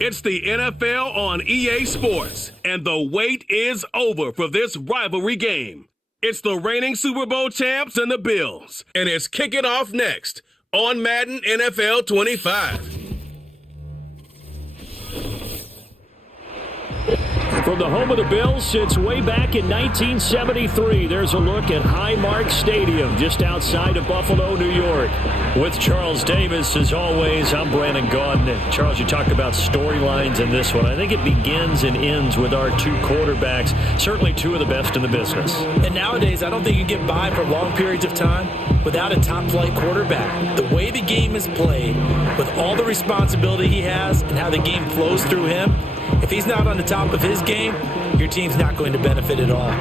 It's the NFL on EA Sports, and the wait is over for this rivalry game. It's the reigning Super Bowl champs and the Bills, and it's kicking off next on Madden NFL 25. From the home of the Bills since way back in 1973, there's a look at Highmark Stadium just outside of Buffalo, New York. With Charles Davis, as always, I'm Brandon Gaudin. Charles, you talk about storylines in this one. I think it begins and ends with our two quarterbacks, certainly two of the best in the business. And nowadays, I don't think you can get by for long periods of time without a top-flight quarterback. The way the game is played, with all the responsibility he has and how the game flows through him, if he's not on the top of his game, your team's not going to benefit at all.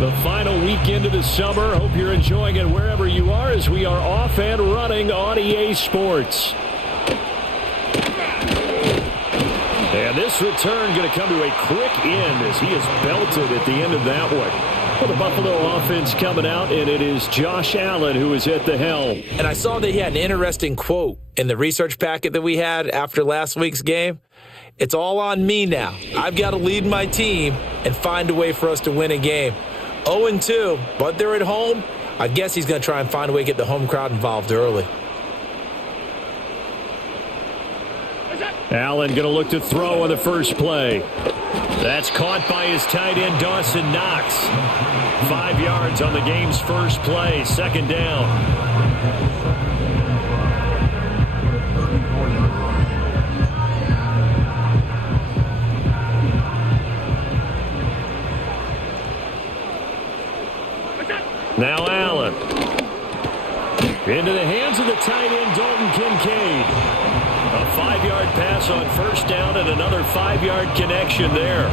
The final weekend of the summer. Hope you're enjoying it wherever you are as we are off and running on EA Sports. And this return going to come to a quick end as he is belted at the end of that one. Well, the Buffalo offense coming out, and it is Josh Allen who is at the helm. And I saw that he had an interesting quote in the research packet that we had after last week's game. It's all on me now. I've got to lead my team and find a way for us to win a game. 0-2, but they're at home. I guess he's going to try and find a way to get the home crowd involved early. Allen going to look to throw on the first play. That's caught by his tight end, Dawson Knox. 5 yards on the game's first play, second down. Now Allen. Into the hands of the tight end, Dalton Kincaid. A 5-yard pass on first down and another 5-yard connection there.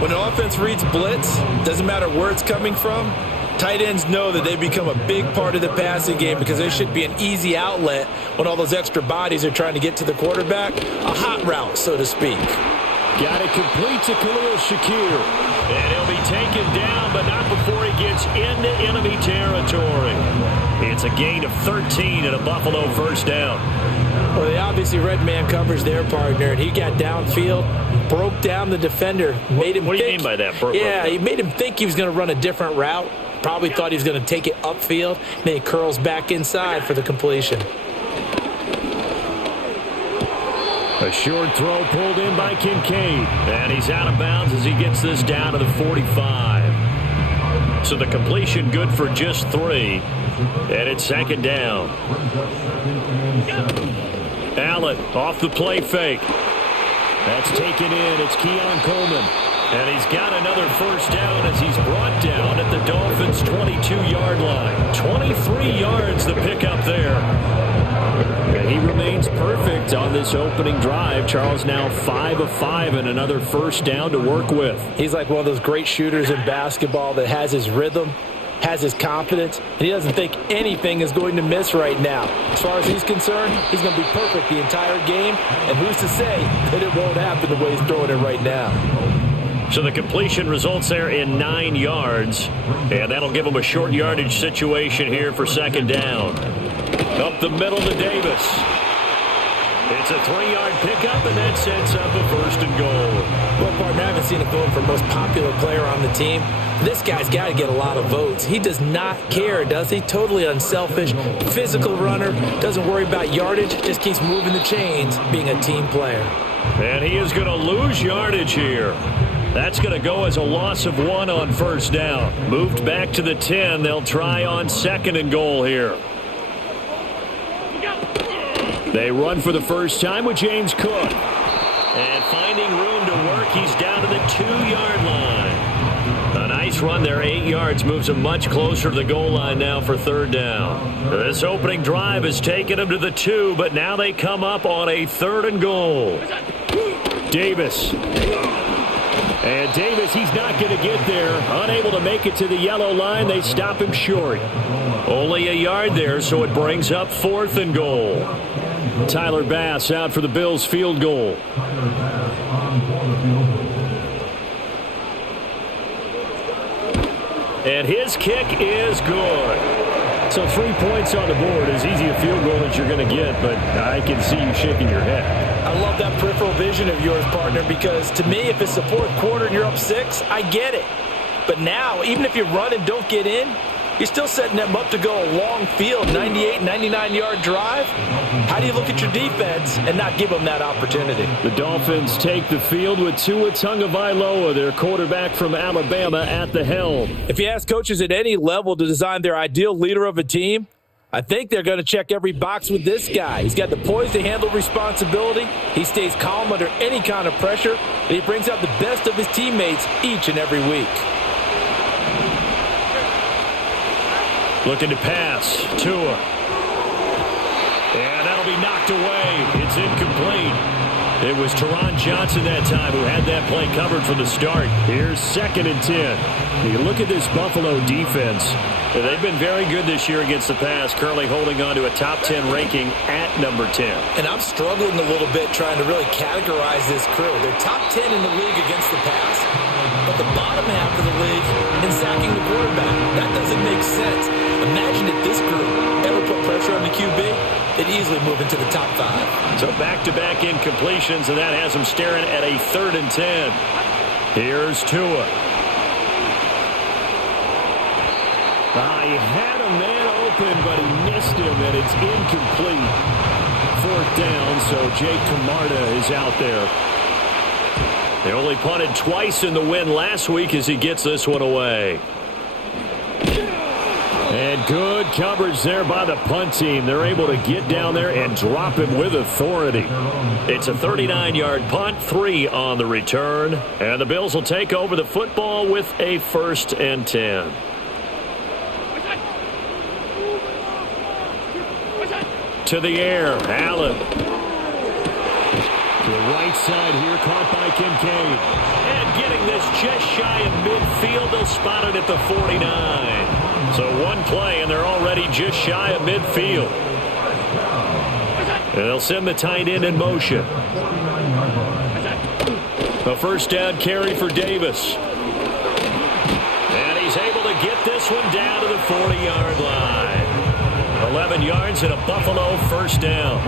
When the offense reads blitz, doesn't matter where it's coming from, tight ends know that they become a big part of the passing game because there should be an easy outlet when all those extra bodies are trying to get to the quarterback. A hot route, so to speak. Got it complete to Khalil Shakir. And he'll be taken down, but not before he gets into enemy territory. It's a gain of 13 and a Buffalo first down. Well, they obviously read man coverage their partner, and he got downfield, broke down the defender, made him What do you think, mean by that? He made him think he was going to run a different route. Probably thought he was going to take it upfield, and then he curls back inside for the completion. A short throw pulled in by Kincaid. And he's out of bounds as he gets this down to the 45. So the completion good for just 3. And it's second down. Allen off the play fake. That's taken in. It's Keon Coleman. And he's got another first down as he's brought down at the Dolphins' 22-yard line. 23 yards the pickup there. And he remains perfect on this opening drive. Charles now 5 of 5 and another first down to work with. He's like one of those great shooters in basketball that has his rhythm, has his confidence, and he doesn't think anything is going to miss right now. As far as he's concerned, he's going to be perfect the entire game, and who's to say that it won't happen the way he's throwing it right now. So the completion results there in 9 yards, and that'll give him a short yardage situation here for second down. Up the middle to Davis. It's a 3-yard pickup, and that sets up a first and goal. Well, partner, I haven't seen him going for most popular player on the team. This guy's got to get a lot of votes. He does not care, does he? Totally unselfish, physical runner, doesn't worry about yardage, just keeps moving the chains, being a team player. And he is going to lose yardage here. That's going to go as a loss of 1 on first down. Moved back to the 10. They'll try on 2nd and goal here. They run for the first time with James Cook. And finding room to work, he's down to the 2-yard line. A nice run there, 8 yards, moves him much closer to the goal line now for 3rd down. This opening drive has taken him to the 2, but now they come up on a 3rd and goal. Davis. And Davis, he's not going to get there. Unable to make it to the yellow line. They stop him short. Only a yard there, so it brings up 4th and goal. Tyler Bass out for the Bills field goal. And his kick is good. So 3 points on the board, as easy a field goal as you're going to get, but I can see you shaking your head. I love that peripheral vision of yours, partner, because to me, if it's the 4th quarter and you're up 6, I get it. But now, even if you run and don't get in, you're still setting them up to go a long field, 98, 99-yard drive. How do you look at your defense and not give them that opportunity? The Dolphins take the field with Tua Tagovailoa, their quarterback from Alabama, at the helm. If you ask coaches at any level to design their ideal leader of a team, I think they're going to check every box with this guy. He's got the poise to handle responsibility. He stays calm under any kind of pressure, and he brings out the best of his teammates each and every week. Looking to pass. Tua. And that'll be knocked away. It's incomplete. It was Teron Johnson that time who had that play covered from the start. Here's 2nd and 10. You look at this Buffalo defense. They've been very good this year against the pass, currently holding on to a top 10 ranking at number 10. And I'm struggling a little bit trying to really categorize this crew. They're top 10 in the league against the pass, but the bottom half of the league in sacking the quarterback. That doesn't make sense. Imagine if this group ever put pressure on the QB, they'd easily move into the top 5. So back-to-back incompletions, and that has them staring at a 3rd and 10. Here's Tua. He had a man open, but he missed him, and it's incomplete. 4th down, so Jake Camarda is out there. They only punted twice in the win last week as he gets this one away. And good coverage there by the punt team. They're able to get down there and drop him with authority. It's a 39-yard punt, 3 on the return. And the Bills will take over the football with a 1st and 10. To the air, Allen. To the right side here, caught by Kincaid. And getting this just shy of midfield, they'll spot it at the 49. So one play, and they're already just shy of midfield. And they'll send the tight end in motion. A 1st down carry for Davis. And he's able to get this one down to the 40-yard line. 11 yards and a Buffalo 1st down.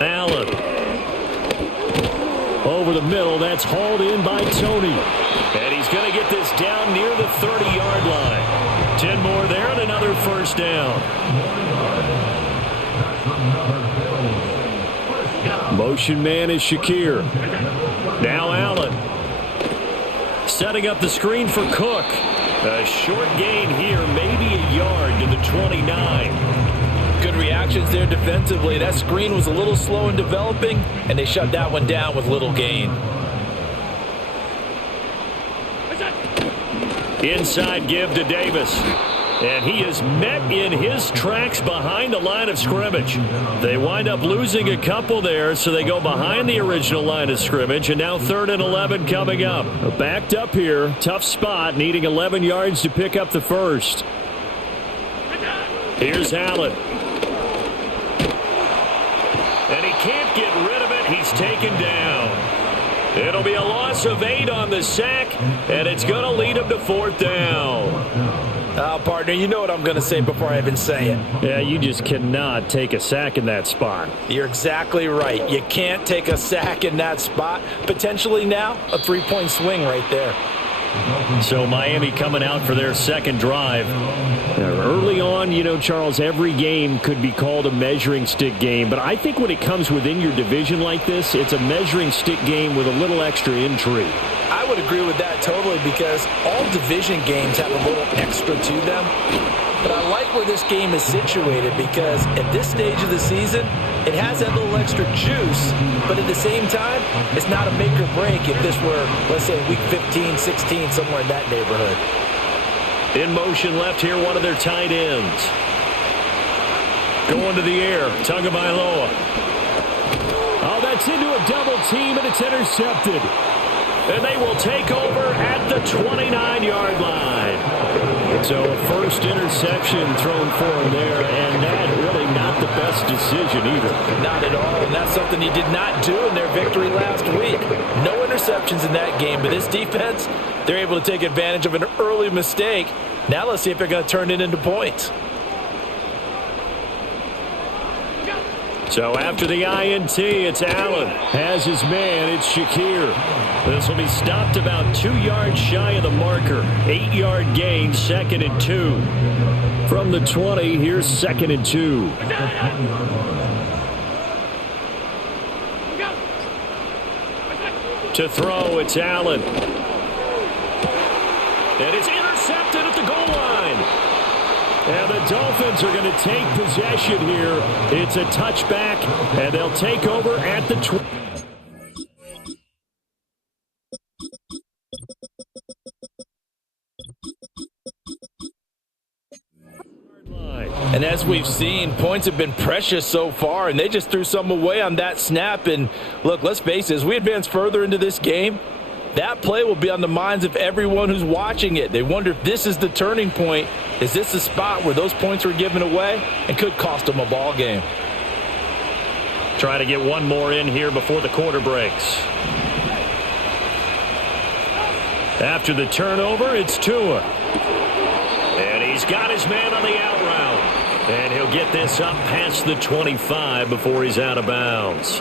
Allen. Over the middle, that's hauled in by Tony. And he's going to get this down near the 30-yard line. 10 more there and another 1st down. Motion man is Shakir. Now Allen. Setting up the screen for Cook. A short gain here, maybe a yard to the 29. Good reactions there defensively. That screen was a little slow in developing, and they shut that one down with little gain. Inside give to Davis. And he is met in his tracks behind the line of scrimmage. They wind up losing a couple there, so they go behind the original line of scrimmage, and now 3rd and 11 coming up. Backed up here, tough spot, needing 11 yards to pick up the 1st. Here's Allen. And he can't get rid of it. He's taken down. It'll be a loss of 8 on the sack, and it's going to lead him to 4th down. Partner, you know what I'm going to say before I even say it. Yeah, you just cannot take a sack in that spot. You're exactly right. You can't take a sack in that spot. Potentially now, a 3-point swing right there. So Miami coming out for their second drive. Early on, Charles, every game could be called a measuring stick game. But I think when it comes within your division like this, it's a measuring stick game with a little extra intrigue. I would agree with that totally because all division games have a little extra to them. But I like where this game is situated because at this stage of the season, it has that little extra juice, but at the same time, it's not a make or break if this were, let's say, week 15, 16, somewhere in that neighborhood. In motion left here, one of their tight ends. Going to the air, Tagovailoa. Oh, that's into a double team, and it's intercepted. And they will take over at the 29-yard line. So a first interception thrown for him there, and that really not the best decision either. Not at all, and that's something he did not do in their victory last week. No interceptions in that game, but this defense, they're able to take advantage of an early mistake. Now let's see if they're going to turn it into points. So after the INT, it's Allen. Has his man, it's Shakir. This will be stopped about 2 yards shy of the marker. 8-yard gain, 2nd and 2. From the 20, here's 2nd and 2. To throw, it's Allen. And it's intercepted at the goal line. And the Dolphins are going to take possession here. It's a touchback, and they'll take over at the 20. And as we've seen, points have been precious so far, and they just threw some away on that snap. And look, let's face it, as we advance further into this game, that play will be on the minds of everyone who's watching it. They wonder if this is the turning point. Is this the spot where those points were given away and could cost them a ball game? Try to get one more in here before the quarter breaks. After the turnover, it's Tua. And he's got his man on the out route. And he'll get this up past the 25 before he's out of bounds.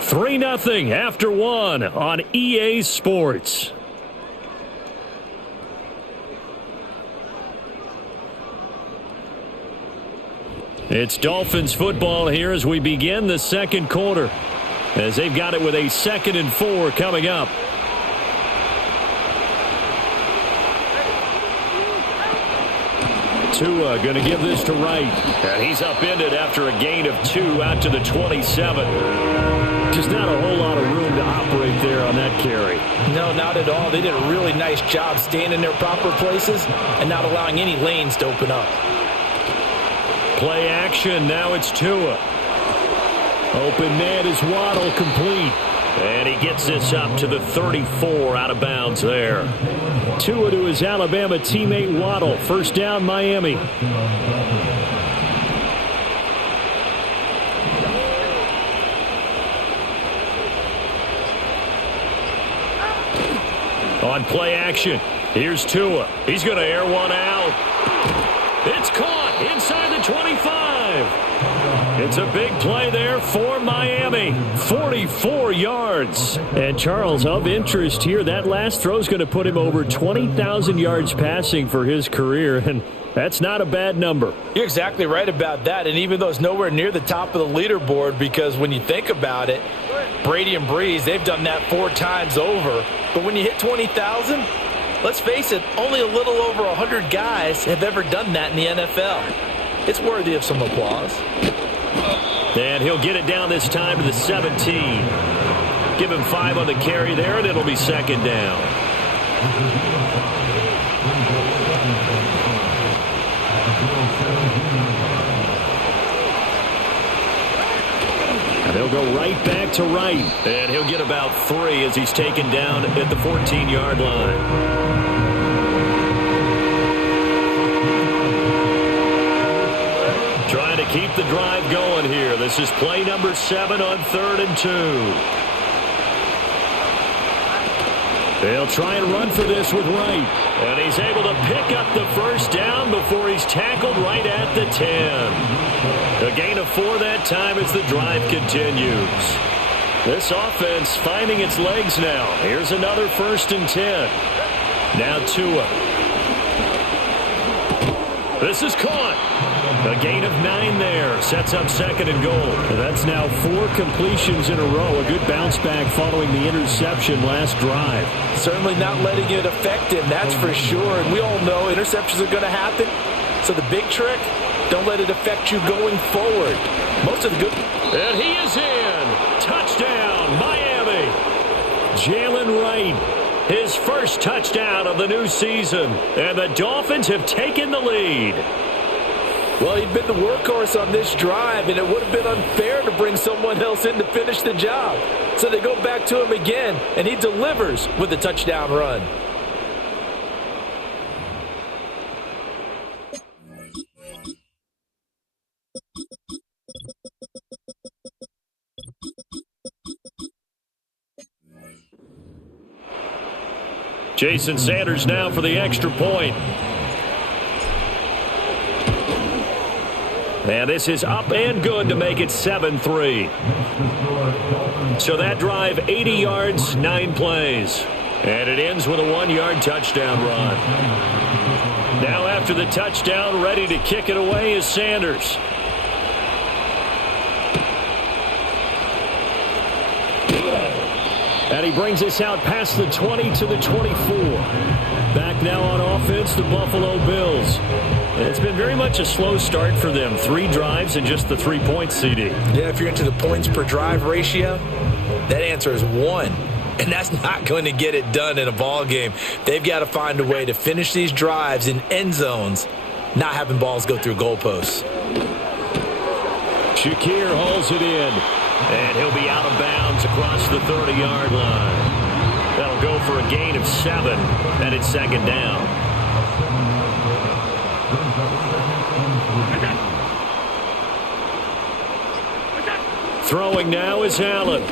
3-0 after 1 on EA Sports. It's Dolphins football here as we begin the second quarter, as they've got it with a 2nd and 4 coming up. Tua going to give this to Wright. And he's upended after a gain of 2 out to the 27. Just not a whole lot of room to operate there on that carry. No, not at all. They did a really nice job staying in their proper places and not allowing any lanes to open up. Play action. Now it's Tua. Open man is Waddle, complete. And he gets this up to the 34 out of bounds there. Tua to his Alabama teammate Waddle. First down, Miami. On play action, here's Tua. He's going to air one out. It's caught inside the 25. It's a big play there for Miami. 44 yards. And Charles, of interest here, that last throw is going to put him over 20,000 yards passing for his career, and that's not a bad number. You're exactly right about that, and even though it's nowhere near the top of the leaderboard, because when you think about it, Brady and Breeze, they've done that 4 times over. But when you hit 20,000, let's face it, only a little over 100 guys have ever done that in the NFL. It's worthy of some applause. And he'll get it down this time to the 17. Give him 5 on the carry there, and it'll be 2nd down. And they'll go right back to Wright. And he'll get about 3 as he's taken down at the 14-yard line. Trying to keep the drive going here. This is play number 7 on 3rd and 2. They'll try and run for this with Wright. And he's able to pick up the first down before he's tackled right at the 10. A gain of 4 that time as the drive continues. This offense finding its legs now. Here's another 1st and 10. Now Tua. This is caught. A gain of 9 there. Sets up 2nd and goal. That's now 4 completions in a row. A good bounce back following the interception last drive. Certainly not letting it affect him, that's for sure. And we all know interceptions are going to happen. So the big trick, don't let it affect you going forward. Most of the good... And he is in. Touchdown, Miami. Jalen Wright, his first touchdown of the new season. And the Dolphins have taken the lead. Well, he'd been the workhorse on this drive, and it would have been unfair to bring someone else in to finish the job. So they go back to him again, and he delivers with a touchdown run. Jason Sanders now for the extra point. And this is up and good to make it 7-3. So that drive, 80 yards, 9 plays. And it ends with a 1-yard touchdown run. Now after the touchdown, ready to kick it away is Sanders. And he brings us out past the 20 to the 24. Back now on offense, the Buffalo Bills. It's been very much a slow start for them. 3 drives and just the 3 points, CD. Yeah, if you're into the points per drive ratio, that answer is 1. And that's not going to get it done in a ball game. They've got to find a way to finish these drives in end zones, not having balls go through goalposts. Shakir hauls it in. And he'll be out of bounds across the 30-yard line. That'll go for a gain of 7, and it's 2nd down. Throwing now is Allen.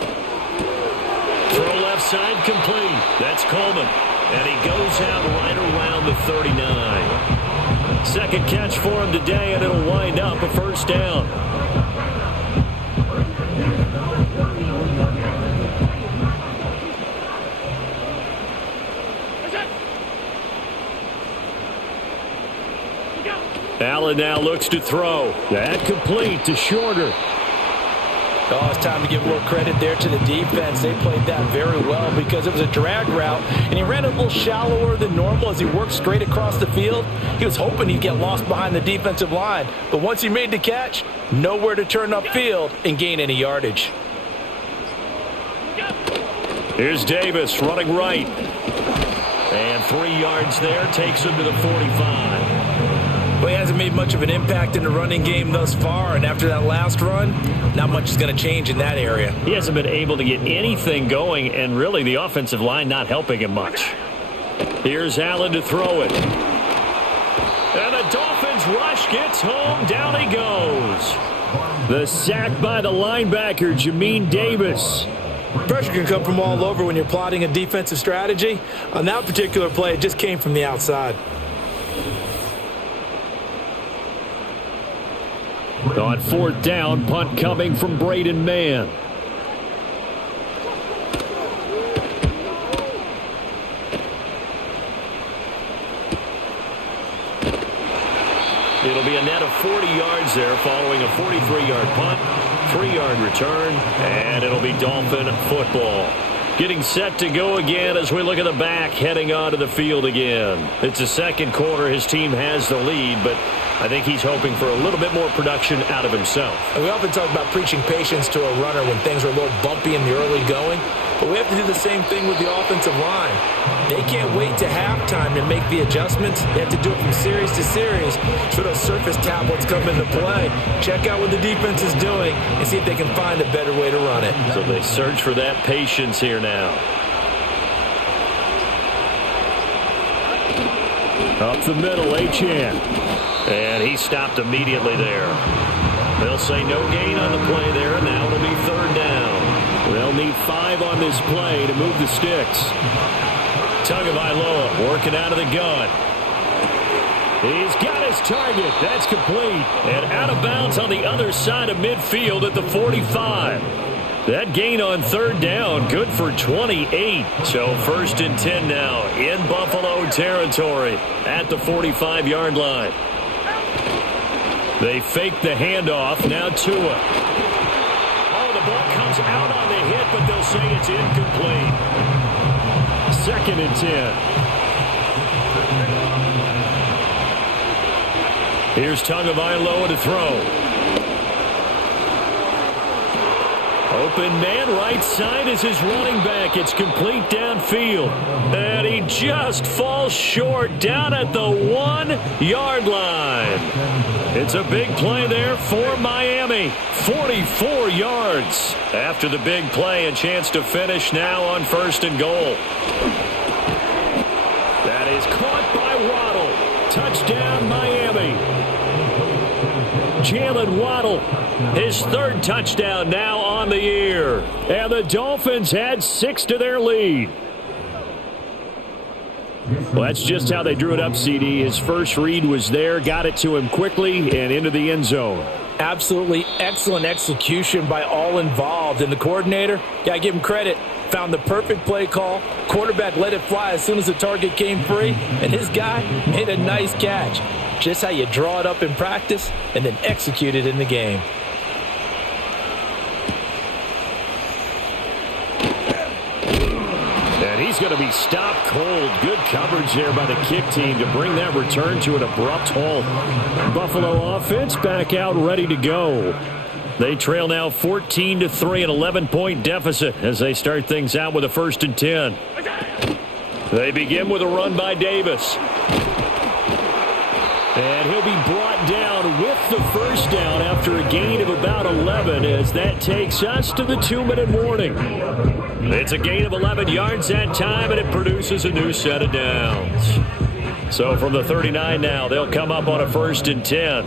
Throw left side complete. That's Coleman. And he goes out right around the 39. Second catch for him today, and it'll wind up a 1st down. Allen now looks to throw. That complete to Shorter. Oh, it's time to give more credit there to the defense. They played that very well because it was a drag route, and he ran a little shallower than normal as he worked straight across the field. He was hoping he'd get lost behind the defensive line, but once he made the catch, nowhere to turn upfield and gain any yardage. Here's Davis running right. And 3 yards there, takes him to the 45. Well, he hasn't made much of an impact in the running game thus far, and after that last run, not much is going to change in that area. He hasn't been able to get anything going, and really the offensive line not helping him much. Here's Allen to throw it. And the Dolphins rush gets home. Down he goes. The sack by the linebacker, Jamin Davis. Pressure can come from all over when you're plotting a defensive strategy. On that particular play, it just came from the outside. On 4th down, punt coming from Braden Mann. It'll be a net of 40 yards there following a 43-yard punt, 3-yard return, and it'll be Dolphin football. Getting set to go again as we look at the back heading onto the field again. It's the second quarter. His team has the lead, but I think he's hoping for a little bit more production out of himself. And we often talk about preaching patience to a runner when things are a little bumpy in the early going, but we have to do the same thing with the offensive line. They can't wait to halftime to make the adjustments. They have to do it from series to series so those surface tablets come into play. Check out what the defense is doing and see if they can find a better way to run it. So they search for that patience here now. Up the middle, Achane. And he stopped immediately there. They'll say no gain on the play there, and now it'll be 3rd down. They'll need 5 on this play to move the sticks. Tagovailoa working out of the gun. He's got his target. That's complete. And out of bounds on the other side of midfield at the 45. That gain on third down, good for 28. So 1st and 10 now in Buffalo territory at the 45-yard line. They fake the handoff. Now Tua. Oh, the ball comes out on the hit, but they'll say it's incomplete. 2nd and 10. Here's Tagovailoa to throw. Open man right side is his running back. It's complete downfield. And he just falls short down at the 1-yard line. It's a big play there for Miami. 44 yards. After the big play, a chance to finish now on 1st and goal. That is caught by Waddle. Touchdown, Miami. Jalen Waddle, his 3rd touchdown now on the year. And the Dolphins had 6 to their lead. Well, that's just how they drew it up, CD. His first read was there, got it to him quickly, and into the end zone. Absolutely excellent execution by all involved. And the coordinator, got to give him credit, found the perfect play call. Quarterback let it fly as soon as the target came free, and his guy made a nice catch. Just how you draw it up in practice and then execute it in the game. And he's going to be stopped cold. Good coverage there by the kick team to bring that return to an abrupt halt. Buffalo offense back out ready to go. They trail now 14-3, an 11-point deficit as they start things out with a 1st and 10. They begin with a run by Davis. And he'll be brought down with the 1st down after a gain of about 11 as that takes us to the 2-minute warning. It's a gain of 11 yards that time, and it produces a new set of downs. So from the 39 now, they'll come up on a 1st and 10.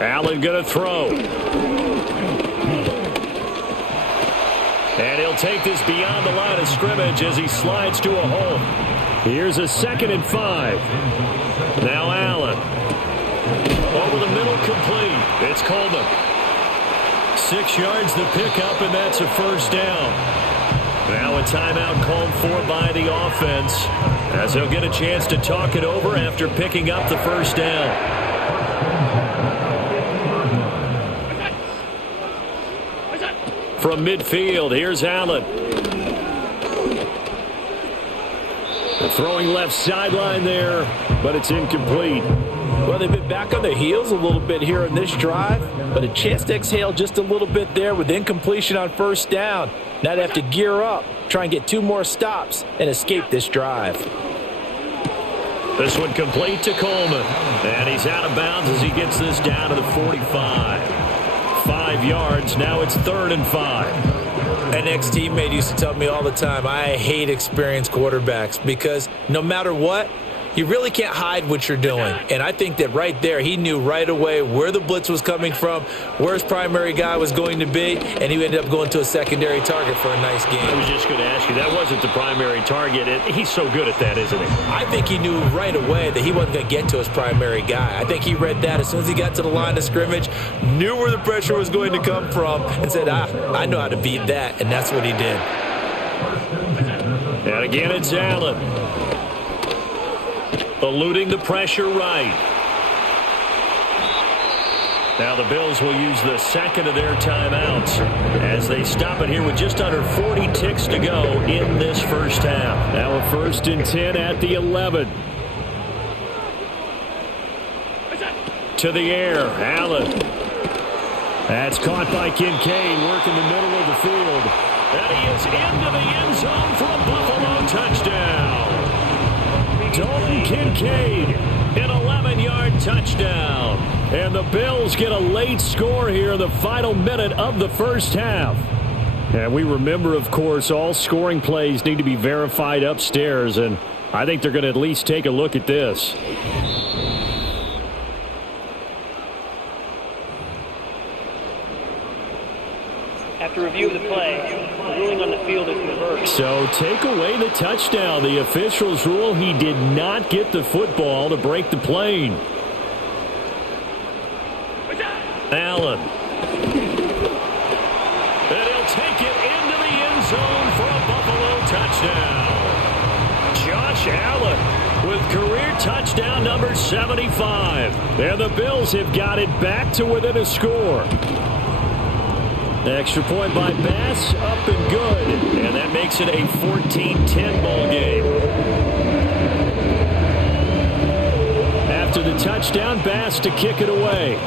Allen going to throw. And he'll take this beyond the line of scrimmage as he slides to a hole. Here's a 2nd and 5. Now Allen. Over the middle, complete. It's Coleman. 6 yards the pickup, and that's a 1st down. Now a timeout called for by the offense as they'll get a chance to talk it over after picking up the 1st down. From midfield, here's Allen. The throwing left sideline there, but it's incomplete. Well, they've been back on their heels a little bit here in this drive, but a chance to exhale just a little bit there with incompletion on 1st down. Now they have to gear up, try and get 2 more stops, and escape this drive. This one complete to Coleman, and he's out of bounds as he gets this down to the 45. 5 yards. Now it's 3rd and 5. An ex-teammate used to tell me all the time, I hate experienced quarterbacks because no matter what, you really can't hide what you're doing. And I think that right there, he knew right away where the blitz was coming from, where his primary guy was going to be, and he ended up going to a secondary target for a nice game. I was just going to ask you, that wasn't the primary target. He's so good at that, isn't he? I think he knew right away that he wasn't going to get to his primary guy. I think he read that as soon as he got to the line of scrimmage, knew where the pressure was going to come from, and said, I know how to beat that, and that's what he did. And again, it's Allen. Eluding the pressure right. Now the Bills will use the 2nd of their timeouts as they stop it here with just under 40 ticks to go in this 1st half. Now a 1st and 10 at the 11. To the air, Allen. That's caught by Kincaid, working the middle of the field. And he is into the end zone for a Buffalo touchdown. Dalton Kincaid, an 11-yard touchdown. And the Bills get a late score here in the final minute of the 1st half. And we remember, of course, all scoring plays need to be verified upstairs, and I think they're going to at least take a look at this. At After review of the play, the ruling on the field is reversed. So take away the touchdown. The officials rule he did not get the football to break the plane. Allen. And he'll take it into the end zone for a Buffalo touchdown. Josh Allen with career touchdown number 75. And the Bills have got it back to within a score. Extra point by Bass, up and good. And that makes it a 14-10 ball game. After the touchdown, Bass to kick it away.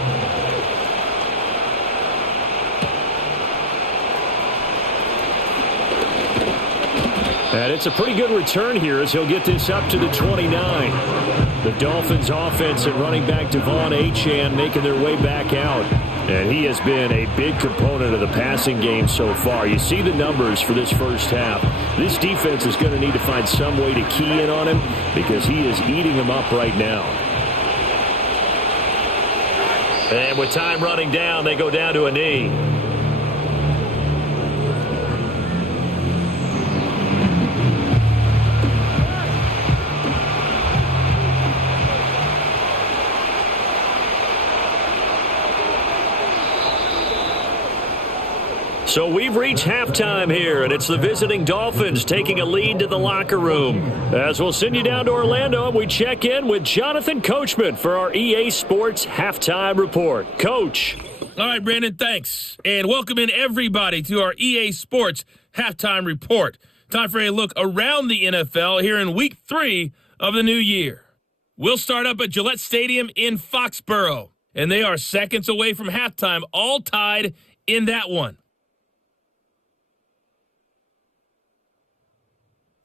And it's a pretty good return here as he'll get this up to the 29. The Dolphins offense and running back Devon Achane making their way back out. And he has been a big component of the passing game so far. You see the numbers for this first half. This defense is going to need to find some way to key in on him because he is eating them up right now. And with time running down, they go down to a knee. So we've reached halftime here, and it's the visiting Dolphins taking a lead to the locker room. As we'll send you down to Orlando, and we check in with Jonathan Coachman for our EA Sports Halftime Report. Coach. All right, Brandon, thanks. And welcome in everybody to our EA Sports Halftime Report. Time for a look around the NFL here in Week 3 of the new year. We'll start up at Gillette Stadium in Foxborough, and they are seconds away from halftime, all tied in that one.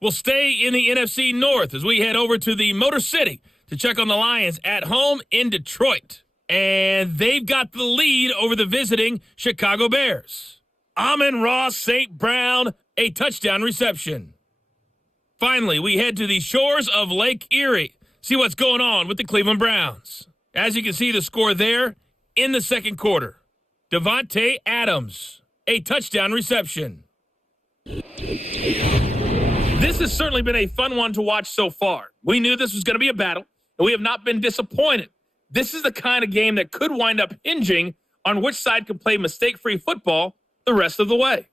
We'll stay in the NFC North as we head over to the Motor City to check on the Lions at home in Detroit. And they've got the lead over the visiting Chicago Bears. Amon-Ra St. Brown, a touchdown reception. Finally, we head to the shores of Lake Erie. See what's going on with the Cleveland Browns. As you can see, the score there in the second quarter. Devontae Adams, a touchdown reception. This has certainly been a fun one to watch so far. We knew this was going to be a battle, and we have not been disappointed. This is the kind of game that could wind up hinging on which side can play mistake-free football the rest of the way.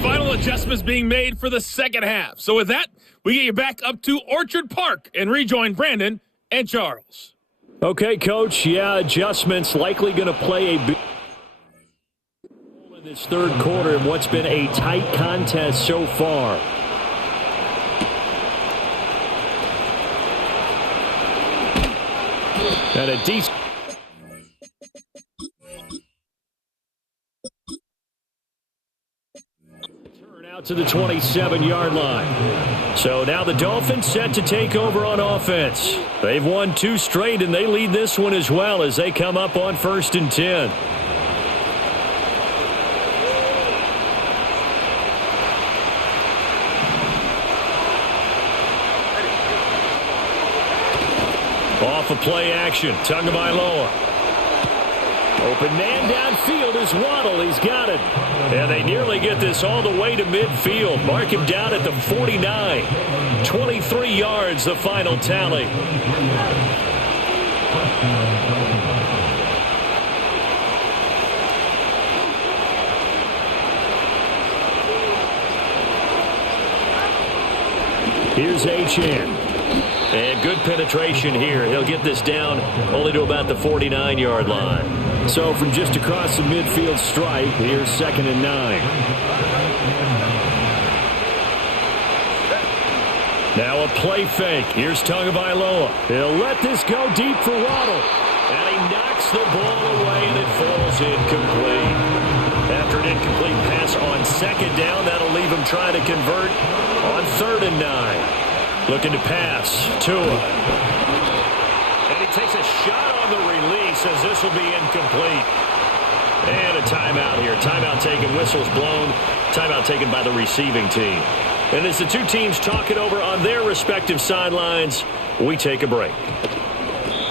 Final adjustments being made for the second half. So with that, we get you back up to Orchard Park and rejoin Brandon and Charles. Okay, Coach. Yeah, adjustments likely going to play a big in this third quarter in what's been a tight contest so far. And a decent turn out to the 27-yard line. So now the Dolphins set to take over on offense. They've won 2 straight, and they lead this one as well as they come up on 1st and 10. Off of play action, Tagovailoa. Open man downfield is Waddle. He's got it. And they nearly get this all the way to midfield. Mark him down at the 49. 23 yards, the final tally. Here's Achane. And good penetration here. He'll get this down only to about the 49-yard line. So from just across the midfield stripe, here's 2nd and 9. Now a play fake. Here's Tagovailoa. He'll let this go deep for Waddle. And he knocks the ball away, and it falls incomplete. After an incomplete pass on 2nd down, that'll leave him trying to convert on 3rd and 9. Looking to pass. Tua. And he takes a shot on the release as this will be incomplete. And a timeout here. Timeout taken. Whistles blown. Timeout taken by the receiving team. And as the two teams talk it over on their respective sidelines, we take a break.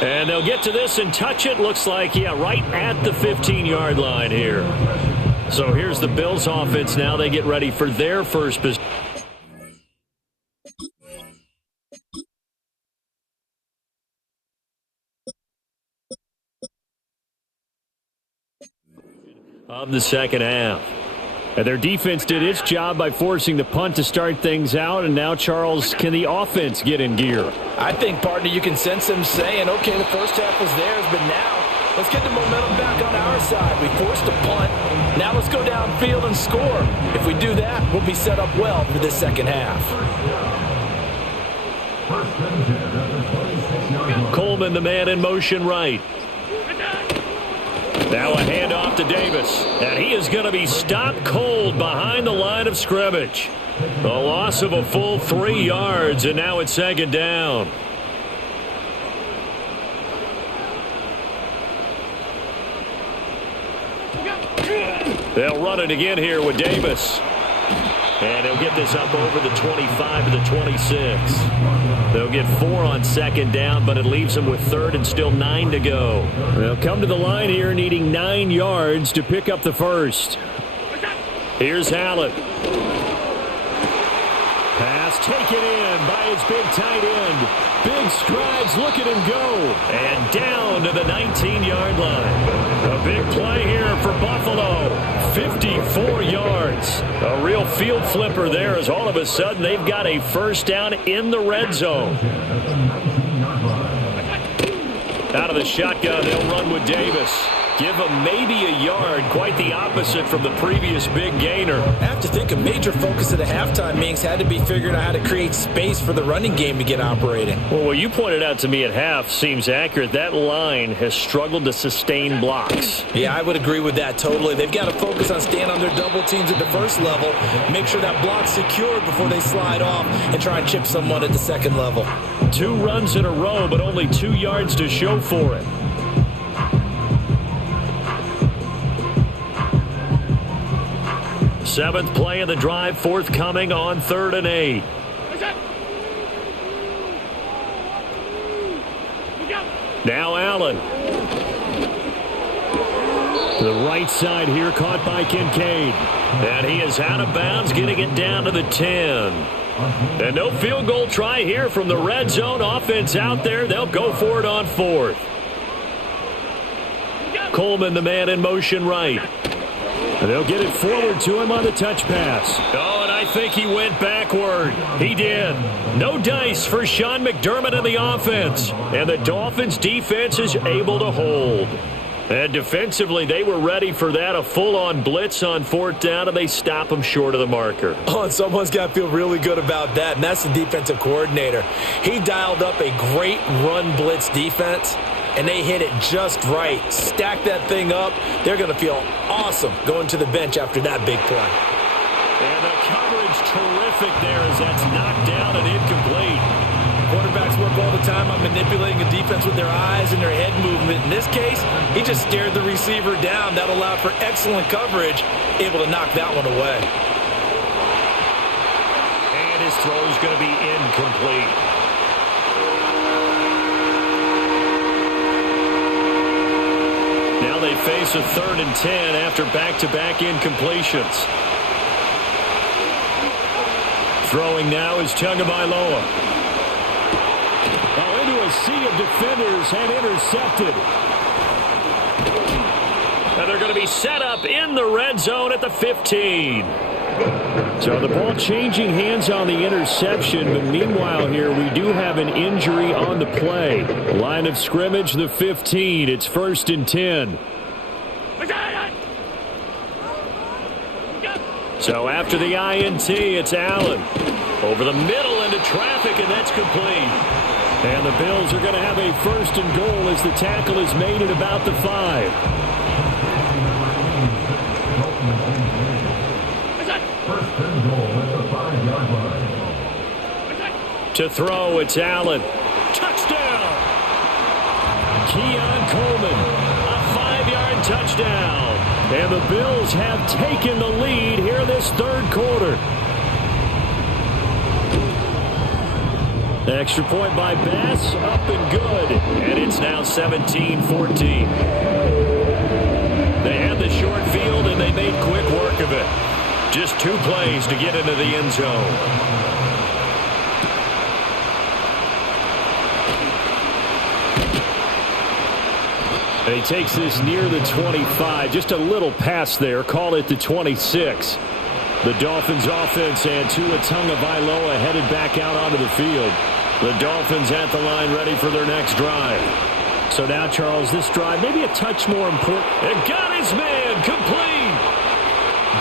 And they'll get to this and touch it. Looks like, yeah, right at the 15-yard line here. So here's the Bills offense now. They get ready for their first possession of the second half. And their defense did its job by forcing the punt to start things out. And now, Charles, can the offense get in gear? I think, partner, you can sense them saying, okay, the first half was theirs, but now let's get the momentum back on our side. We forced a punt. Now let's go downfield and score. If we do that, we'll be set up well for this second half. Coleman, the man in motion right. Now a handoff to Davis, and he is going to be stopped cold behind the line of scrimmage. A loss of a full 3 yards, and now it's second down. They'll run it again here with Davis. And he'll get this up over the 25 to the 26. They'll get 4 on second down, but it leaves them with third and still 9 to go. They'll come to the line here needing 9 yards to pick up the first. Here's Allen. Pass taken in by his big tight end. Big strides, look at him go. And down to the 19-yard line. A big play here for Buffalo. 54 yards. A real field flipper there as all of a sudden they've got a first down in the red zone. Out of the shotgun, they'll run with Davis. Give him maybe a yard, quite the opposite from the previous big gainer. I have to think a major focus of the halftime meetings had to be figuring out how to create space for the running game to get operating. Well, what you pointed out to me at half seems accurate. That line has struggled to sustain blocks. Yeah, I would agree with that totally. They've got to focus on staying on their double teams at the first level, make sure that block's secured before they slide off and try and chip someone at the second level. 2 runs in a row, but only 2 yards to show for it. Seventh play of the drive forthcoming on 3rd and 8. Now Allen. To the right side here, caught by Kincaid. And he is out of bounds, getting it down to the 10. And no field goal try here from the red zone. Offense out there. They'll go for it on 4th. Coleman, the man in motion right. And they'll get it forward to him on the touch pass. Oh, and I think he went backward. He did. No dice for Sean McDermott and the offense. And the Dolphins defense is able to hold. And defensively, they were ready for that, a full-on blitz on 4th down, and they stop them short of the marker. Oh, and someone's got to feel really good about that, and that's the defensive coordinator. He dialed up a great run blitz defense, and they hit it just right. Stack that thing up. They're going to feel awesome going to the bench after that big play. And the coverage terrific there as that's knocked down and incomplete. Quarterbacks work all the time on manipulating a defense with their eyes and their head movement. In this case, he just stared the receiver down. That allowed for excellent coverage, able to knock that one away. And his throw is going to be incomplete. Now they face a 3rd and 10 after back-to-back incompletions. Throwing now is Tagovailoa. Oh, into a sea of defenders and intercepted. And they're going to be set up in the red zone at the 15. So the ball changing hands on the interception, but meanwhile here we do have an injury on the play. Line of scrimmage, the 15. It's 1st and 10. So after the INT, it's Allen. Over the middle into traffic, and that's complete. And the Bills are going to have a 1st and goal as the tackle is made at about the 5. To throw, it's Allen. Touchdown! Keon Coleman, a 5-yard touchdown. And the Bills have taken the lead here this 3rd quarter. Extra point by Bass, up and good. And it's now 17-14. They had the short field. field, and they made quick work of it. Just 2 plays to get into the end zone. And he takes this near the 25. Just a little pass there. Call it the 26. The Dolphins offense and Tua Tagovailoa headed back out onto the field. The Dolphins at the line ready for their next drive. So now, Charles, this drive maybe a touch more important. And got his man complete.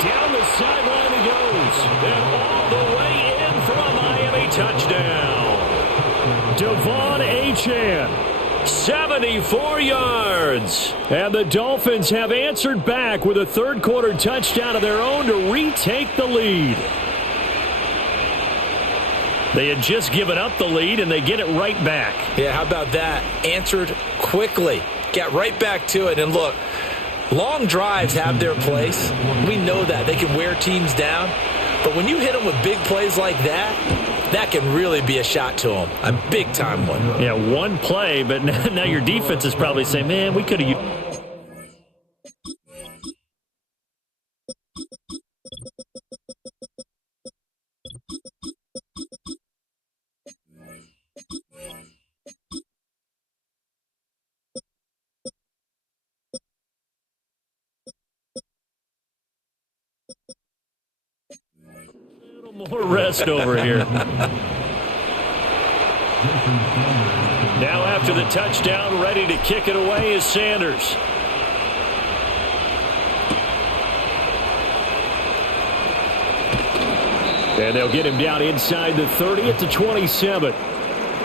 Down the sideline he goes. And all the way in for a Miami touchdown. Devon Achane. 74 yards. And the Dolphins have answered back with a third-quarter touchdown of their own to retake the lead. They had just given up the lead, and they get it right back. Yeah, how about that? Answered quickly. Got right back to it. And look, long drives have their place. We know that. They can wear teams down. But when you hit them with big plays like that, that can really be a shot to them. A big-time one. Yeah, one play, but now your defense is probably saying, man, we could have used. More rest over here. Now after the touchdown, ready to kick it away is Sanders. And they'll get him down inside the 30 at the 27.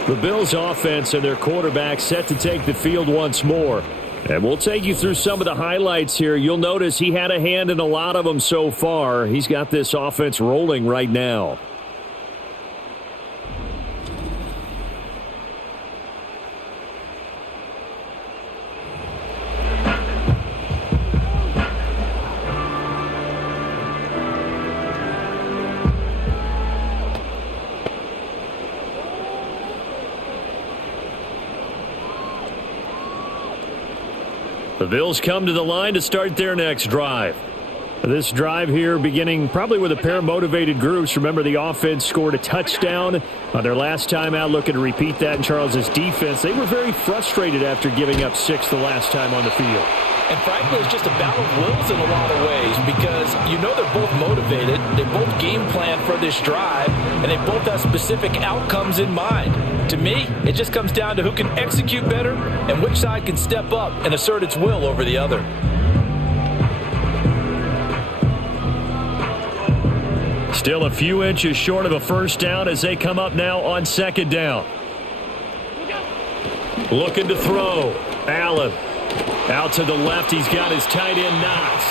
The Bills offense and their quarterback set to take the field once more. And we'll take you through some of the highlights here. You'll notice he had a hand in a lot of them so far. He's got this offense rolling right now. The Bills come to the line to start their next drive. This drive here beginning probably with a pair of motivated groups. Remember, the offense scored a touchdown on their last time out, looking to repeat that in Charles's defense. They were very frustrated after giving up 6 the last time on the field. And frankly, it's just a battle of wills in a lot of ways because you know they're both motivated, they both game plan for this drive, and they both have specific outcomes in mind. To me, it just comes down to who can execute better and which side can step up and assert its will over the other. Still a few inches short of a first down as they come up now on second down. Looking to throw. Allen. Out to the left, he's got his tight end, Knox.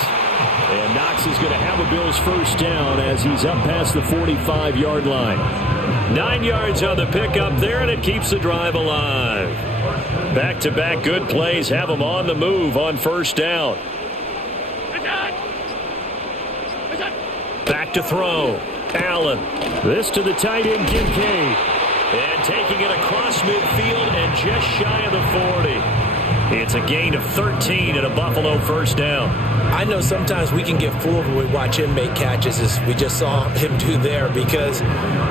And Knox is going to have a Bills first down as he's up past the 45-yard line. 9 yards on the pickup there, and it keeps the drive alive. Back-to-back good plays have them on the move on first down. Back to throw. Allen. This to the tight end, Kincaid. And taking it across midfield and just shy of the 40. It's a gain of 13 and a Buffalo first down. I know sometimes we can get fooled when we watch him make catches as we just saw him do there because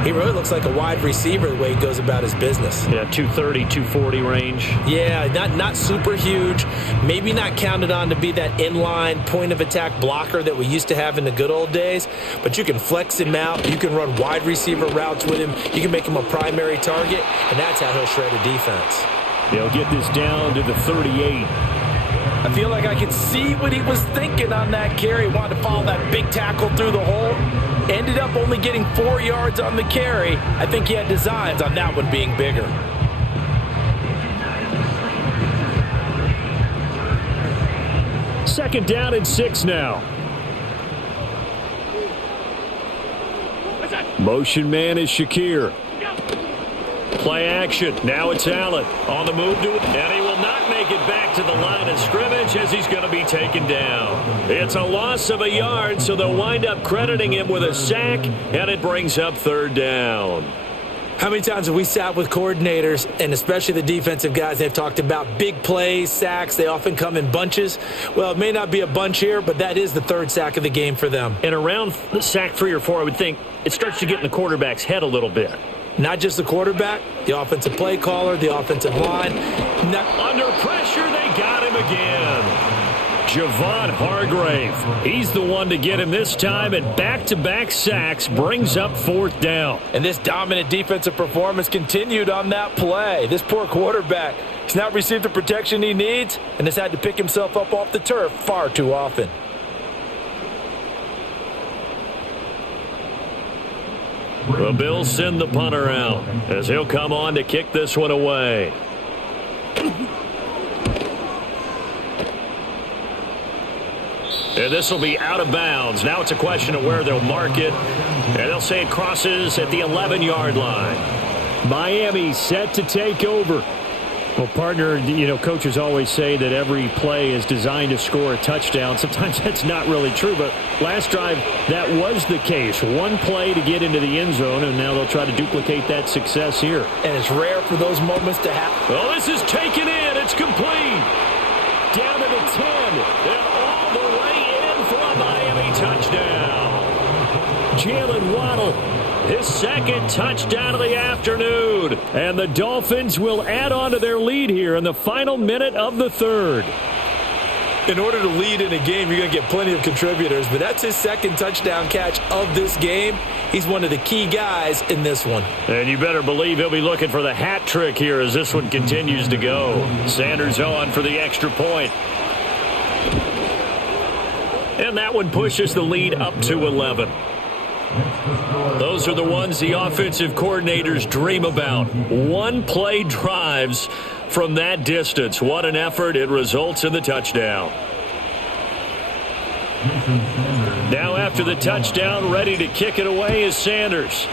he really looks like a wide receiver the way he goes about his business. Yeah, 230, 240 range. Yeah, not super huge. Maybe not counted on to be that inline point-of-attack blocker that we used to have in the good old days, but you can flex him out. You can run wide receiver routes with him. You can make him a primary target, and that's how he'll shred a defense. They'll get this down to the 38. I feel like I can see what he was thinking on that carry. Wanted to follow that big tackle through the hole. Ended up only getting 4 yards on the carry. I think he had designs on that one being bigger. Second down and 6 now. Motion man is Shakir. Play action. Now it's Allen on the move to it. And he will not make it back to the line of scrimmage as he's going to be taken down. It's a loss of a yard, so they'll wind up crediting him with a sack, and it brings up third down. How many times have we sat with coordinators, and especially the defensive guys, they've talked about big plays, sacks. They often come in bunches. Well, it may not be a bunch here, but that is the third sack of the game for them. And around sack 3 or 4, I would think it starts to get in the quarterback's head a little bit. Not just the quarterback, the offensive play caller, the offensive line. Under pressure, they got him again. Javon Hargrave, he's the one to get him this time, and back-to-back sacks brings up 4th down. And this dominant defensive performance continued on that play. This poor quarterback has not received the protection he needs and has had to pick himself up off the turf far too often. The Bills send the punter out as he'll come on to kick this one away. And this will be out of bounds. Now it's a question of where they'll mark it. And they'll say it crosses at the 11-yard line. Miami set to take over. Well, partner, coaches always say that every play is designed to score a touchdown. Sometimes that's not really true, but last drive, that was the case. One play to get into the end zone, and now they'll try to duplicate that success here. And it's rare for those moments to happen. Well, this is taken in. It's complete. Down to the 10. And all the way in for a Miami touchdown. Jalen Waddle, his second touchdown of the afternoon. And the Dolphins will add on to their lead here in the final minute of the third. In order to lead in a game, you're going to get plenty of contributors, but that's his second touchdown catch of this game. He's one of the key guys in this one. And you better believe he'll be looking for the hat trick here as this one continues to go. Sanders on for the extra point. And that one pushes the lead up to 11. Those are the ones the offensive coordinators dream about. One-play drives from that distance. What an effort. It results in the touchdown. Now after the touchdown, ready to kick it away is Sanders.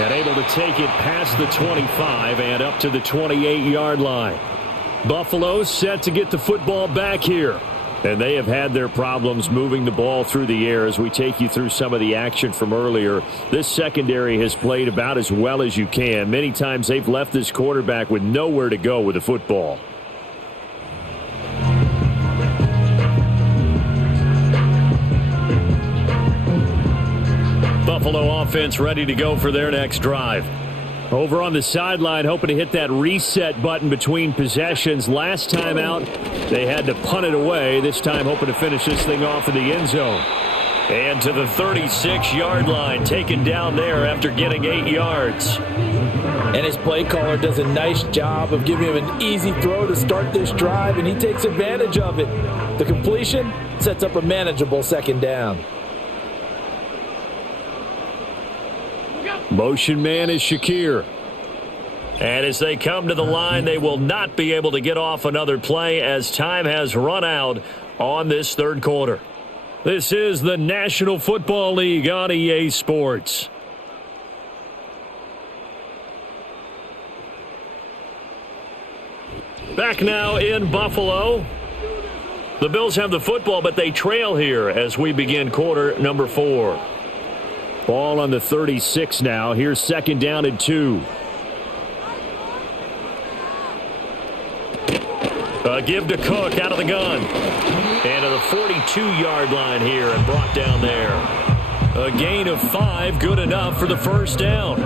And able to take it past the 25 and up to the 28-yard line. Buffalo set to get the football back here. And they have had their problems moving the ball through the air as we take you through some of the action from earlier. This secondary has played about as well as you can. Many times they've left this quarterback with nowhere to go with the football. Buffalo offense ready to go for their next drive. Over on the sideline, hoping to hit that reset button between possessions. Last time out, they had to punt it away. This time, hoping to finish this thing off in the end zone. And to the 36-yard line, taken down there after getting 8 yards. And his play caller does a nice job of giving him an easy throw to start this drive, and he takes advantage of it. The completion sets up a manageable second down. Motion man is Shakir. And as they come to the line, they will not be able to get off another play as time has run out on this third quarter. This is the National Football League on EA Sports. Back now in Buffalo. The Bills have the football, but they trail here as we begin quarter number 4. Ball on the 36 now. Here's second down and 2. Give to Cook out of the gun. And to the 42-yard line here and brought down there. A gain of 5, good enough for the first down.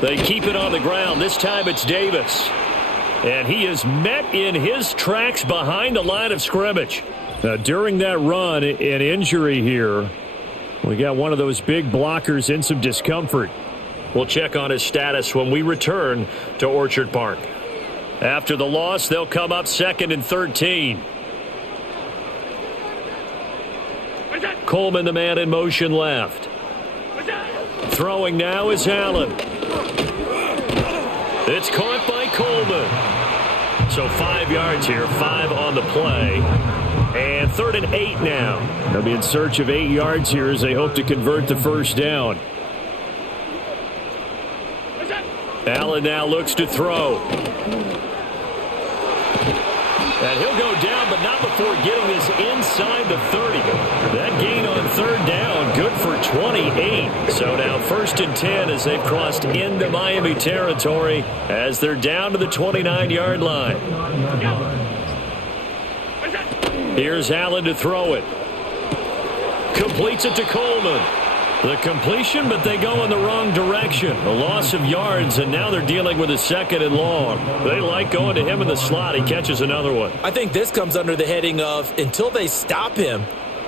They keep it on the ground. This time it's Davis. And he is met in his tracks behind the line of scrimmage. During that run, an injury here. We got one of those big blockers in some discomfort. We'll check on his status when we return to Orchard Park. After the loss, they'll come up 2nd and 13. Coleman, the man in motion left. Throwing now is Allen. It's caught by Coleman. So 5 yards here, 5 on the play. And 3rd and 8 now. They'll be in search of 8 yards here as they hope to convert the first down. Allen Allen now looks to throw. And he'll go down, but not before getting this inside the 30. That gain on third down, good for 28. So now 1st and 10 as they've crossed into Miami territory as they're down to the 29-yard line. Here's Allen to throw it. Completes it to Coleman. The completion, but they go in the wrong direction. A loss of yards, and now they're dealing with a 2nd and long. They like going to him in the slot. He catches another one. I think this comes under the heading of until they stop him,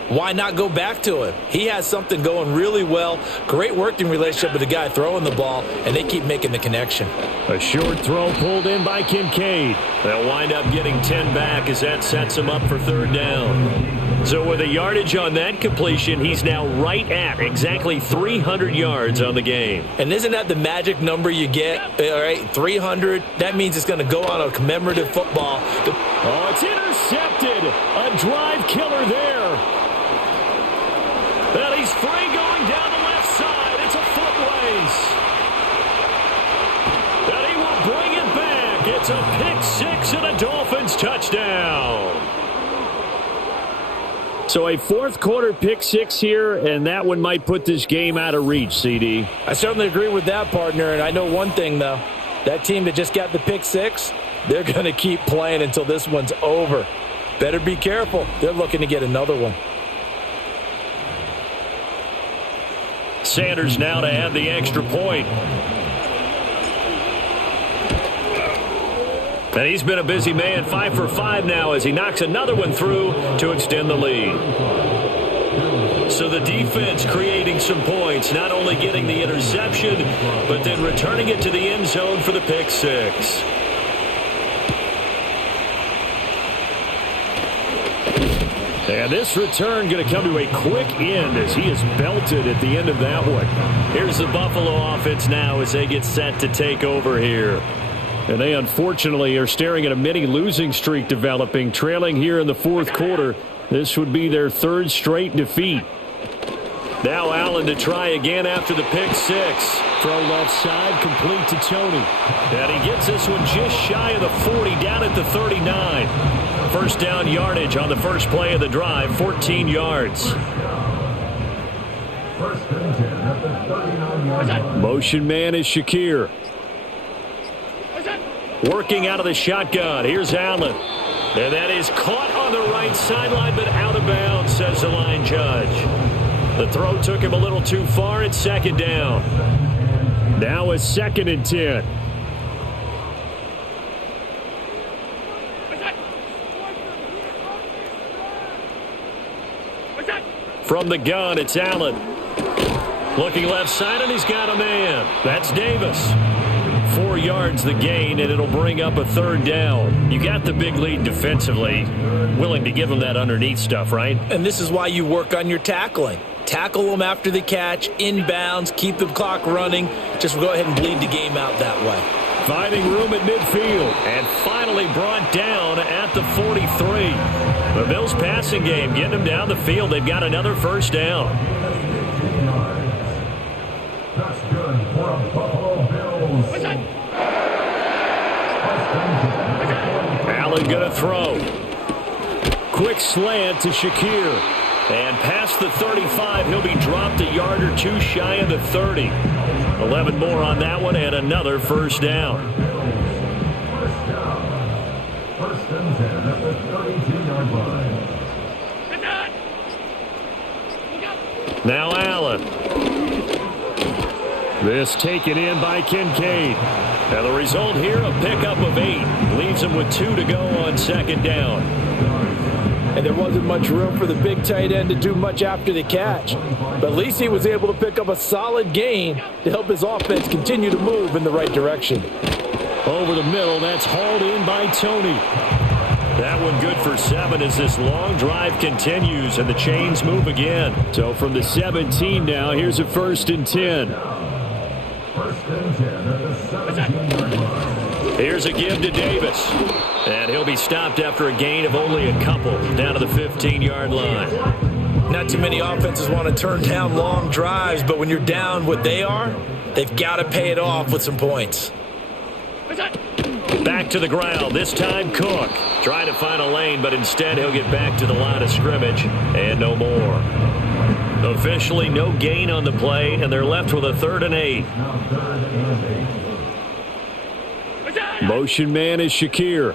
why not go back to him? He has something going really well. Great working relationship with the guy throwing the ball, and they keep making the connection. A short throw pulled in by Kincaid. They'll wind up getting 10 back as that sets him up for 3rd down. So with a yardage on that completion, he's now right at exactly 300 yards on the game. And isn't that the magic number you get? All right, 300. That means it's going to go on a commemorative football. Oh, it's intercepted. A drive killer there. And he's free going down the left side. It's a foot race. And he will bring it back. It's a pick 6 and a Dolphins touchdown. So a 4th quarter pick 6 here, and that one might put this game out of reach, CD. I certainly agree with that, partner. And I know one thing, though. That team that just got the pick 6, they're going to keep playing until this one's over. Better be careful. They're looking to get another one. Sanders now to add the extra point. And he's been a busy man, 5 for 5 now as he knocks another one through to extend the lead. So the defense creating some points, not only getting the interception, but then returning it to the end zone for the pick 6. And this return going to come to a quick end as he is belted at the end of that one. Here's the Buffalo offense now as they get set to take over here. And they unfortunately are staring at a mini losing streak developing, trailing here in the 4th quarter. This would be their 3rd straight defeat. Now Allen to try again after the pick 6. Throw left side, complete to Tony. And he gets this one just shy of the 40, down at the 39. 1st down yardage on the first play of the drive, 14 yards. Motion man is Shakir. Working out of the shotgun. Here's Allen. And that is caught on the right sideline, but out of bounds, says the line judge. The throw took him a little too far. It's 2nd down. Now it's 2nd and 10. From the gun, it's Allen. Looking left side, and he's got a man. That's Davis. 4 yards the gain, and it'll bring up a 3rd down. You got the big lead defensively. Willing to give him that underneath stuff, right? And this is why you work on your tackling. Tackle them after the catch, inbounds, keep the clock running. Just go ahead and bleed the game out that way. Finding room at midfield, and finally brought down at the 43. The Bills passing game, getting them down the field. They've got another 1st down. That's good for a Buffalo Bills. Allen going to throw. Quick slant to Shakir. And past the 35, he'll be dropped a yard or two shy of the 30. 11 more on that one, and another 1st down. 1st and 10 at the 32-yard line. Now Allen. This taken in by Kincaid. And the result here, a pickup of 8. Leaves him with 2 to go on 2nd down. And there wasn't much room for the big tight end to do much after the catch. But at least he was able to pick up a solid gain to help his offense continue to move in the right direction. Over the middle, that's hauled in by Tony. That one good for 7 as this long drive continues and the chains move again. So from the 17 now, here's a 1st and 10. 1st and 10 at the 17-yard line. Here's a give to Davis. And he'll be stopped after a gain of only a couple down to the 15-yard line. Not too many offenses want to turn down long drives, but when you're down what they are, they've got to pay it off with some points. Back to the ground. This time Cook. Trying to find a lane, but instead he'll get back to the line of scrimmage and no more. Officially no gain on the play, and they're left with a 3rd and 8. Motion man is Shakir.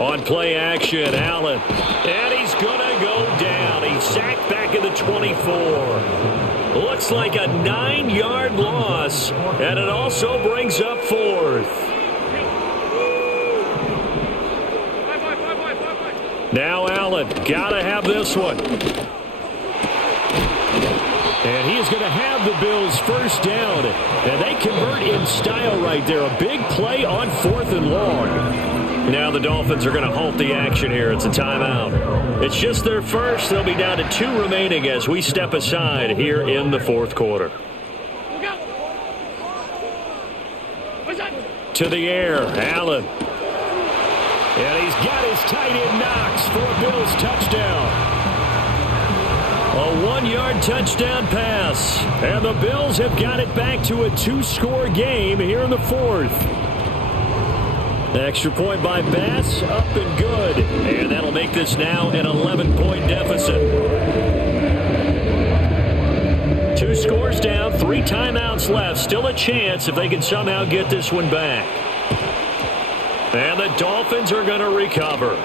On play action, Allen. And he's going to go down. He's sacked back at the 24. Looks like a 9-yard loss, and it also brings up 4th. Now Allen, gotta have this one. And he is going to have the Bills first down. And they convert in style right there. A big play on 4th and long. Now the Dolphins are going to halt the action here. It's a timeout. It's just their first. They'll be down to 2 remaining as we step aside here in the 4th quarter. To the air, Allen. And he's got his tight end Knox for a Bills touchdown. A 1-yard touchdown pass. And the Bills have got it back to a 2-score game here in the 4th. Extra point by Bass, up and good. And that'll make this now an 11-point deficit. 2 scores down, 3 timeouts left. Still a chance if they can somehow get this one back. And the Dolphins are going to recover.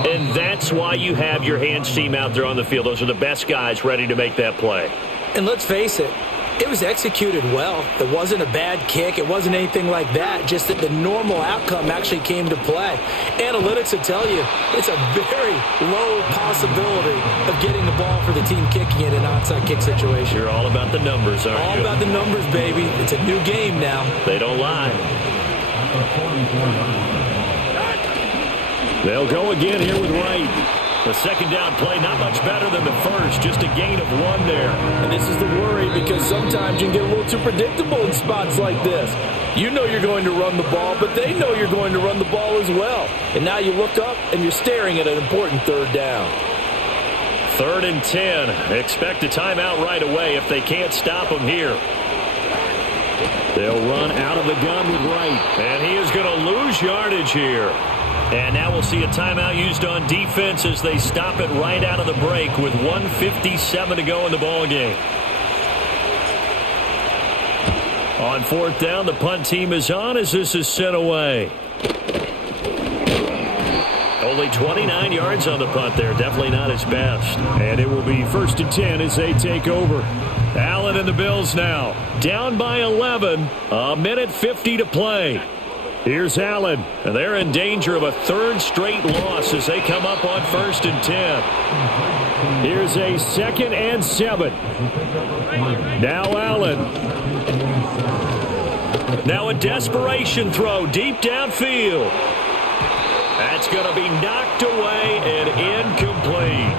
And that's why you have your hands team out there on the field. Those are the best guys ready to make that play. And let's face it, it was executed well. It wasn't a bad kick. It wasn't anything like that. Just that the normal outcome actually came to play. Analytics will tell you it's a very low possibility of getting the ball for the team kicking it in an onside kick situation. You're all about the numbers, aren't you? All about the numbers, baby. It's a new game now. They don't lie. They'll go again here with Wright. The second down play, not much better than the first. Just a gain of 1 there. And this is the worry because sometimes you can get a little too predictable in spots like this. You know you're going to run the ball, but they know you're going to run the ball as well. And now you look up and you're staring at an important 3rd down. 3rd and 10. Expect a timeout right away if they can't stop them here. They'll run out of the gun with Wright. And he is going to lose yardage here. And now we'll see a timeout used on defense as they stop it right out of the break with 1:57 to go in the ballgame. On 4th down, the punt team is on as this is sent away. Only 29 yards on the punt there. Definitely not his best. And it will be 1st and 10 as they take over. Allen and the Bills now. Down by 11. 1:50 to play. Here's Allen. And they're in danger of a 3rd straight loss as they come up on 1st and 10. Here's a 2nd and 7. Now Allen. Now a desperation throw deep downfield. That's going to be knocked away and incomplete.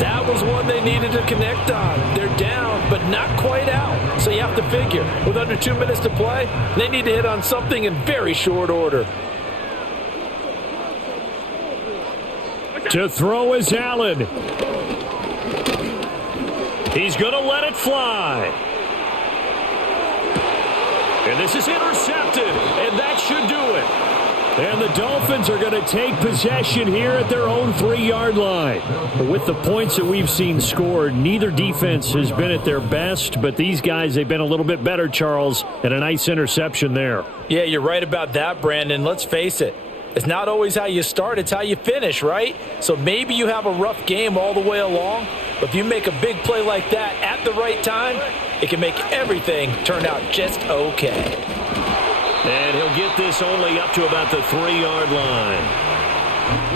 That was one they needed to connect on. They're down, but not quite out. So you have to figure, with under 2 minutes to play, they need to hit on something in very short order. To throw is Allen. He's going to let it fly. And this is intercepted, and that should do it. And the Dolphins are going to take possession here at their own 3-yard line. With the points that we've seen scored, neither defense has been at their best, but these guys, they've been a little bit better, Charles, and a nice interception there. Yeah, you're right about that, Brandon. Let's face it. It's not always how you start, it's how you finish, right? So maybe you have a rough game all the way along, but if you make a big play like that at the right time, it can make everything turn out just okay. And he'll get this only up to about the 3-yard line.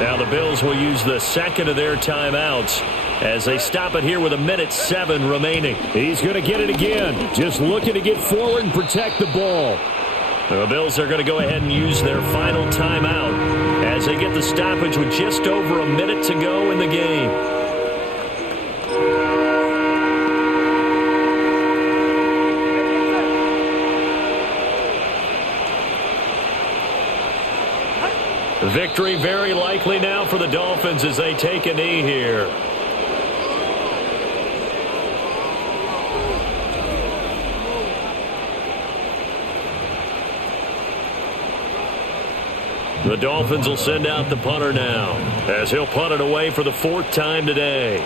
Now the Bills will use the second of their timeouts as they stop it here with 1:07 remaining. He's going to get it again. Just looking to get forward and protect the ball. The Bills are going to go ahead and use their final timeout as they get the stoppage with just over a minute to go in the game. Victory very likely now for the Dolphins as they take a knee here. The Dolphins will send out the punter now, as he'll punt it away for the 4th time today.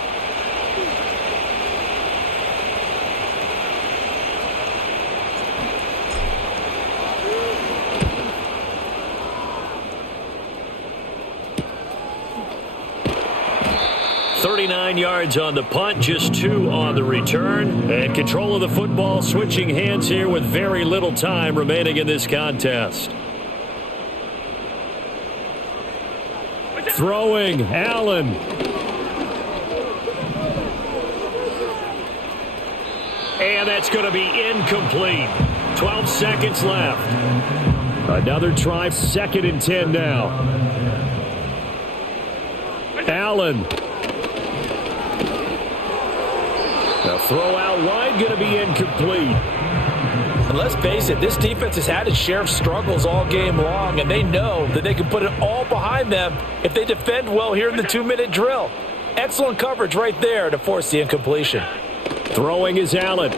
"39 yards on the punt, just 2 on the return. And control of the football switching hands here with very little time remaining in this contest. Throwing, Allen. And that's going to be incomplete. 12 seconds left. Another try, 2nd and 10 now. Allen. The throw out wide going to be incomplete. And let's face it, this defense has had its share of struggles all game long, and they know that they can put it all behind them if they defend well here in the 2-minute drill. Excellent coverage right there to force the incompletion. Throwing is Allen.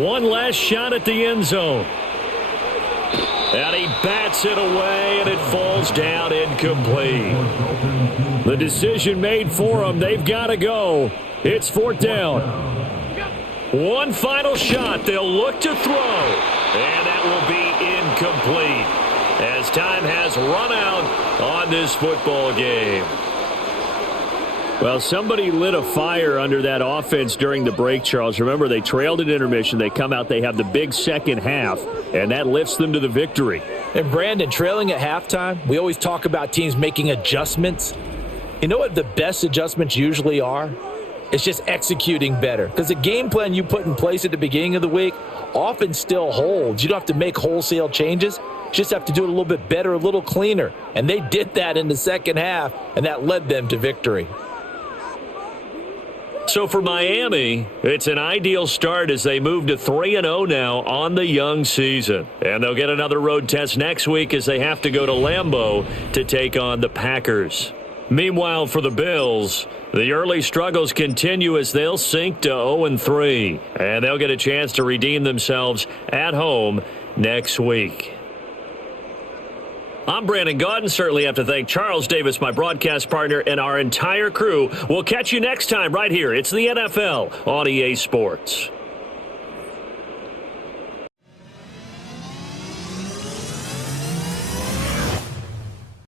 One last shot at the end zone. And he bats it away, and it falls down incomplete. The decision made for them. They've got to go. It's 4th down. One final shot. They'll look to throw. And that will be incomplete as time has run out on this football game. Well, somebody lit a fire under that offense during the break, Charles. Remember, they trailed at intermission. They come out, they have the big second half, and that lifts them to the victory. And Brandon, trailing at halftime, we always talk about teams making adjustments. You know what the best adjustments usually are? It's just executing better. Because the game plan you put in place at the beginning of the week often still holds. You don't have to make wholesale changes. You just have to do it a little bit better, a little cleaner. And they did that in the second half, and that led them to victory. So for Miami, it's an ideal start as they move to 3-0 now on the young season. And they'll get another road test next week as they have to go to Lambeau to take on the Packers. Meanwhile, for the Bills, the early struggles continue as they'll sink to 0-3. And they'll get a chance to redeem themselves at home next week. I'm Brandon Gaudin. Certainly have to thank Charles Davis, my broadcast partner, and our entire crew. We'll catch you next time right here. It's the NFL on EA Sports.